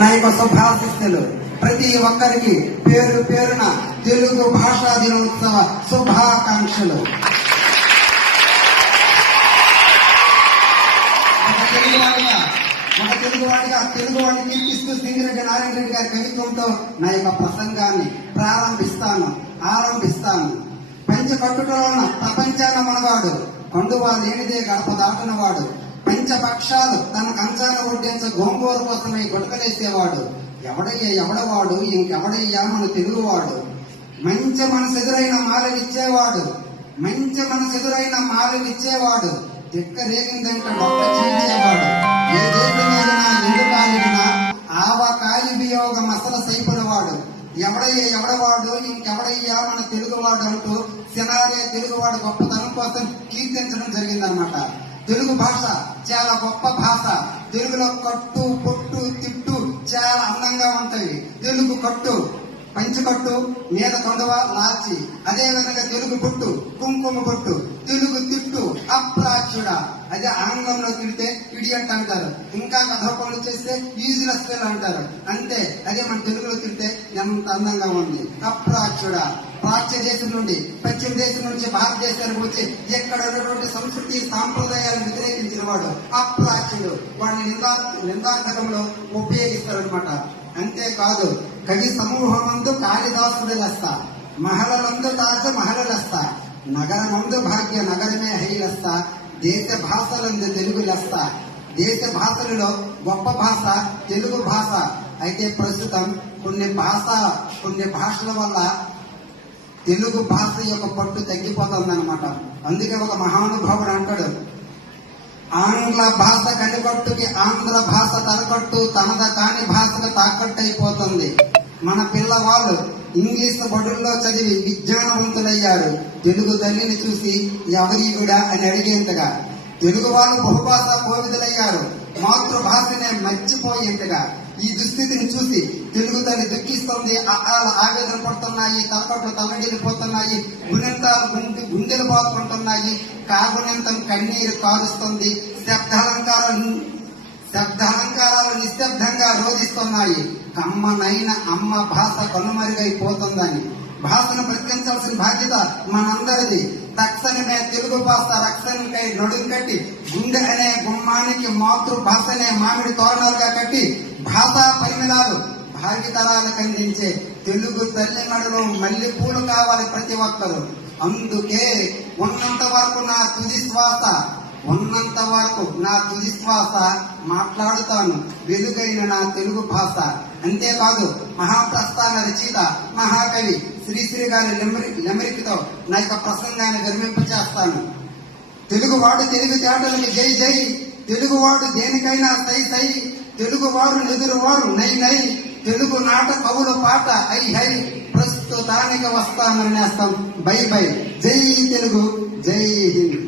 నా యొక్క శుభాశిస్సులు. ప్రతి ఒక్కరికి పేరు పేరున తెలుగు భాషా దినోత్సవ శుభాకాంక్షలు. ఒక తెలుగువాడిగా తెలుగువాడిని కీర్తిస్తూ సింగిరెడ్డి నారాయణ రెడ్డి గారి కవిత్వంతో నా యొక్క ప్రసంగాన్ని ఆరంభిస్తాను. పంచకట్టులోన ప్రపంచాన మనవాడు, కండువా లేనిదే గడప దాటనవాడు, పంచపక్షాలు తన కంచాన ఒడ్డించ గోంగూర కోసమై గుటకలేసేవాడు, ఎవడవాడు ఇంకెవడయ్యా మన తెలుగువాడు, మంచి మనసెదురైన మాలనిచ్చేవాడు, దిక్క రేగిందంట డొక్క చీల్చేవాడు, ఏ దేశమేదనా ఎందుకాలినా ఆవకాలి వియోగం అసలు సైపులవాడు, ఎవడవాడు ఇంకెవడయ్యా మన తెలుగువాడు అంటూ సినారే తెలుగువాడు గొప్పతనం కోసం కీర్తించడం జరిగిందనమాట. తెలుగు భాష చాలా గొప్ప భాష. తెలుగులో కట్టు పొట్టు తిట్టు చాలా అందంగా ఉంటాయి. తెలుగు కట్టు పంచకట్టు మీద కొండవ లాచి, అదే విధంగా తెలుగు బొట్టు కుంకుమ బొట్టు, తెలుగు తిట్టు అప్రాచ్యుడ, అదే ఆంగ్లంలో తిడితే ఇడియంట్ అంటారు, ఇంకా కథపనులు చేస్తే యూజ్లెస్ ఫెల్ అంటారు. అంతే, అదే మన తెలుగులో తిడితే ఎంత అందంగా ఉంది. అప్రాచ్యుడ, ప్రాచ్య దేశం నుండి పశ్చిమ దేశం నుంచి భారతదేశానికి వచ్చి ఎక్కడ ఉన్నటువంటి సంస్కృతి సాంప్రదాయాలను వ్యతిరేకించిన వాడు అప్రాచ్యుడు. వాడిని నిందార్థకంలో ఉపయోగిస్తారనమాట. అంతేకాదు, కవి సమూహమందు కాళిదాసుడు లెస్త, మహలలందు తాజ మహలలెస్త, నగరమందు భాగ్య నగరమే హైలెస్త, దేశ భాషలందు తెలుగు లెస్త. దేశ భాషలలో గొప్ప భాష తెలుగు భాష. అయితే ప్రస్తుతం కొన్ని భాషల వల్ల తెలుగు భాష యొక్క పట్టు తగ్గిపోతుందన్నమాట. అందుకే ఒక మహానుభావుడు అంటాడు, ఆంగ్ల భాష కనికట్టుకి ఆంధ్ర భాష తలకట్టు, తనద కాని భాషకు తాకట్టు అయిపోతుంది. మన పిల్లవాళ్ళు ఇంగ్లీష్ బడుల్లో చదివి విజ్ఞానవంతులయ్యారు. తెలుగు తల్లిని చూసి ఎవరీవిడా అని అడిగేంతగా. తెలుగు వాళ్ళు బహుభాషా కోవిదులయ్యారు. మాతృభాషనే మర్చిపోయేంతగా. ఈ దుస్థితిని చూసి తెలుగు తల్లి దుఃఖిస్తుంది. ఆవేదన పడుతున్నాయి, తలకట్లు తల్లడిల్లిపోతున్నాయి, గుండెలు బాదుకుంటున్నాయి, కాగునంతం కన్నీరు కారుస్తుంది, శబ్దాలంకారాలు నిశ్శబ్దంగా రోధిస్తున్నాయి. కమ్మనైన అమ్మ భాష కనుమరుగైపోతుందని. భాషను బ్రతికించాల్సిన బాధ్యత మనందరిది. తక్షణమే తెలుగు భాష రక్షణకై నడుం కట్టి, గుండె అనే గుమ్మానికి మాతృభాషనే మామిడి తోరణాలుగా కట్టి, భాషా పరిమళాలు భావితరాలకు అందించే తెలుగు తల్లి నడులో మల్లె పూలు కావాలి ప్రతి ఒక్కరు. అందుకే ఉన్నంత వరకు నా తుది శ్వాస మాట్లాడుతాను వెలుగైన నా తెలుగు భాష. అంతేకాదు, మహాప్రస్థాన రచయిత మహాకవి శ్రీశ్రీ గారి లెమరికతో నా యొక్క ప్రసంగాన్ని గర్వింపచేస్తాను. తెలుగువాడు తెలివితేటలకు జై జై, తెలుగువాడు దేనికైనా సై సై, తెలుగువారు ఎదురువారు నై నై, తెలుగు నాట కవుల పాట ఐ హై, ప్రస్తుతానికి వస్తానని నేస్తాం. By by. జై తెలుగు, జై హింద్.